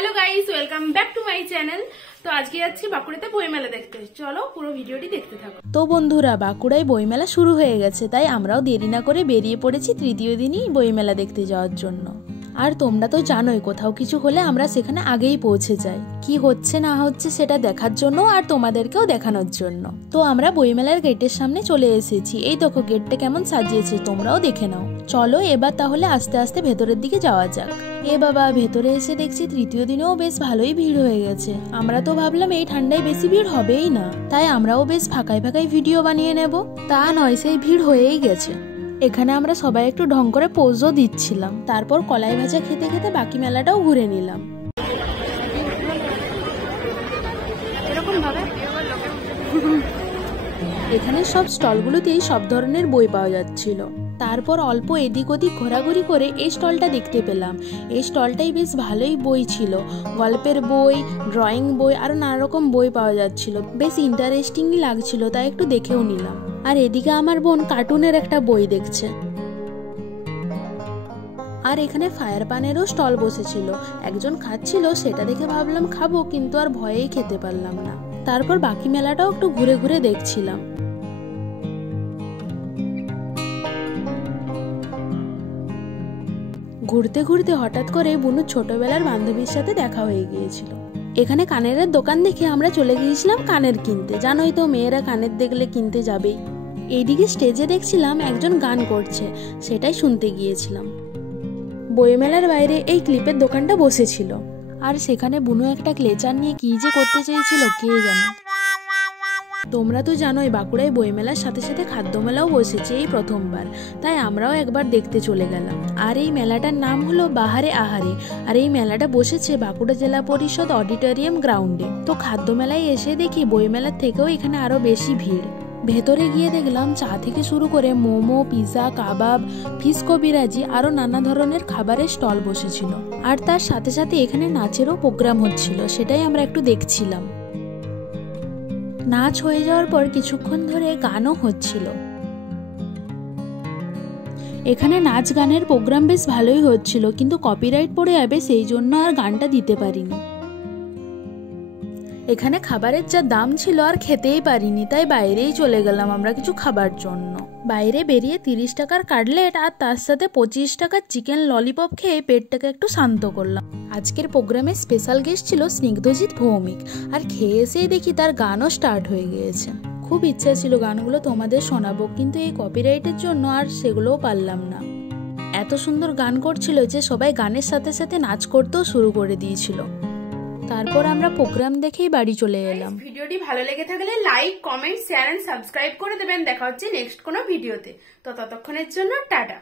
Hello guys, welcome back to my channel. তো আজকে যাচ্ছি বাঁকুড়াতে বইমেলা দেখতে। চলো পুরো ভিডিওটি দেখতে থাকো। তো বন্ধুরা, বাঁকুড়ায় বইমেলা শুরু হয়ে গেছে, তাই আমরাও দেরি না করে বেরিয়ে পড়েছি তৃতীয় দিনই বইমেলা দেখতে যাওয়ার জন্য। আর তোমরা তো জানোই, কোথাও কিছু হলে আমরা সেখানে আগেই পৌঁছে যাই, কি হচ্ছে না হচ্ছে সেটা দেখার জন্য আর তোমাদেরকেও দেখানোর জন্য। তো আমরা বইমেলার গেটের সামনে চলে এসেছি। এই দেখো গেটটা কেমন সাজিয়েছে, তোমরাও দেখে নাও। চলো এবার তাহলে আস্তে আস্তে ভেতরের দিকে যাওয়া যাক। এ বাবা, ভেতরে এসে দেখছি তৃতীয় দিনেও বেশ ভালোই ভিড় হয়ে গেছে। আমরা তো ভাবলাম এই ঠান্ডায় বেশি ভিড় হবেই না, তাই আমরাও বেশ ফাঁকায় ফাঁকায় ভিডিও বানিয়ে নেব। তা নয়, সেই ভিড় হয়েই গেছে। এখানে আমরা সবাই একটু ঢং করে পোজও দিচ্ছিলাম। তারপর কলাই ভাজা খেতে খেতে বাকি মেলাটাও ঘুরে নিলাম। এখানে সব স্টলগুলোতেই সব ধরনের বই পাওয়া যাচ্ছিল। তারপর অল্প এদিক ওদিক ঘোরাঘুরি করে এই স্টলটা দেখতে পেলাম। এই স্টলটাই বেশ ভালোই বই ছিল, গল্পের বই, ড্রয়িং বই, আরো নানা রকম বই পাওয়া যাচ্ছিল। বেশ ইন্টারেস্টিংই লাগছিল, তাই একটু দেখেও নিলাম। আর এদিকে আমার বোন কার্টুনের একটা বই দেখছে। আর এখানে ফায়ার পানেরও স্টল বসেছিল, একজন খাচ্ছিল, সেটা দেখে ভাবলাম খাবো, কিন্তু আর ভয়েই খেতে পারলাম না। তারপর বাকি মেলাটাও একটু ঘুরে ঘুরে দেখছিলাম। ঘুরতে ঘুরতে হঠাৎ করে বুনুর ছোটবেলার বান্ধবীর সাথে দেখা হয়ে গিয়েছিল। এখানে কানের দোকান দেখে আমরা চলে গিয়েছিলাম কানের কিনতে। জানোই তো, মেয়েরা কানের দেখলে কিনতে যাবেই। এইদিকে স্টেজে দেখছিলাম একজন গান করছে, সেটাই শুনতে গিয়েছিলাম। বইমেলার বাইরে এই ক্লিপের দোকানটা বসেছিল, আর সেখানে বুনু একটা ক্লেচার নিয়ে কি যে করতে চেয়েছিল কে জানে। তোমরা তো জানোই, বাঁকুড়ায় বইমেলার সাথে সাথে খাদ্য মেলাও বসেছে এই প্রথমবার, তাই আমরাও একবার দেখতে চলে গেলাম। আর এই মেলাটার নাম হলো বাহারে আহারে, আর এই মেলাটা বসেছে বাঁকুড়া জেলা পরিষদ অডিটোরিয়াম গ্রাউন্ডে। তো খাদ্য মেলায় এসে দেখি বইমেলার থেকেও এখানে আরো বেশি ভিড়। ভেতরে গিয়ে দেখলাম চা থেকে শুরু করে মোমো, পিৎজা, কাবাব, ফিশ কবিরাজি, আরো নানা ধরনের খাবারের স্টল বসেছিল। আর তার সাথে সাথে এখানে নাচেরও প্রোগ্রাম হচ্ছিল, সেটাই আমরা একটু দেখছিলাম। নাচ হয়ে যাওয়ার পর কিছুক্ষণ ধরে গানও হচ্ছিল। এখানে নাচ গানের প্রোগ্রাম বেশ ভালোই হচ্ছিল, কিন্তু কপিরাইট পড়ে যাবে সেই জন্য আর গানটা দিতে পারিনি। এখানে খাবারের যা দাম ছিল আর খেতেই পারিনি, তাই বাইরেই চলে গেলাম আমরা কিছু খাবার জন্য। বাইরে বেরিয়ে 30 টাকার কাটলেট আর তার সাথে 25 টাকার চিকেন ললিপপ খেয়ে পেটটাকে একটু শান্ত করলাম। আজকের প্রোগ্রামে স্পেশাল গেস্ট ছিল স্নিগ্ধজিৎ ভৌমিক, আর খেয়ে এসেই দেখি তার গানও স্টার্ট হয়ে গিয়েছে। খুব ইচ্ছা ছিল গানগুলো তোমাদের শোনাবো, কিন্তু এই কপিরাইটের জন্য আর সেগুলোও পারলাম না। এত সুন্দর গান করছিল যে সবাই গানের সাথে সাথে নাচ করতেও শুরু করে দিয়েছিল। তারপর আমরা প্রোগ্রাম দেখেই বাড়ি চলে এলাম। ভিডিওটি ভালো লেগে থাকলে like, comment, share and subscribe করে দেবেন। দেখা হচ্ছে নেক্সট কোনো ভিডিওতে। তো ততক্ষণের জন্য টাটা।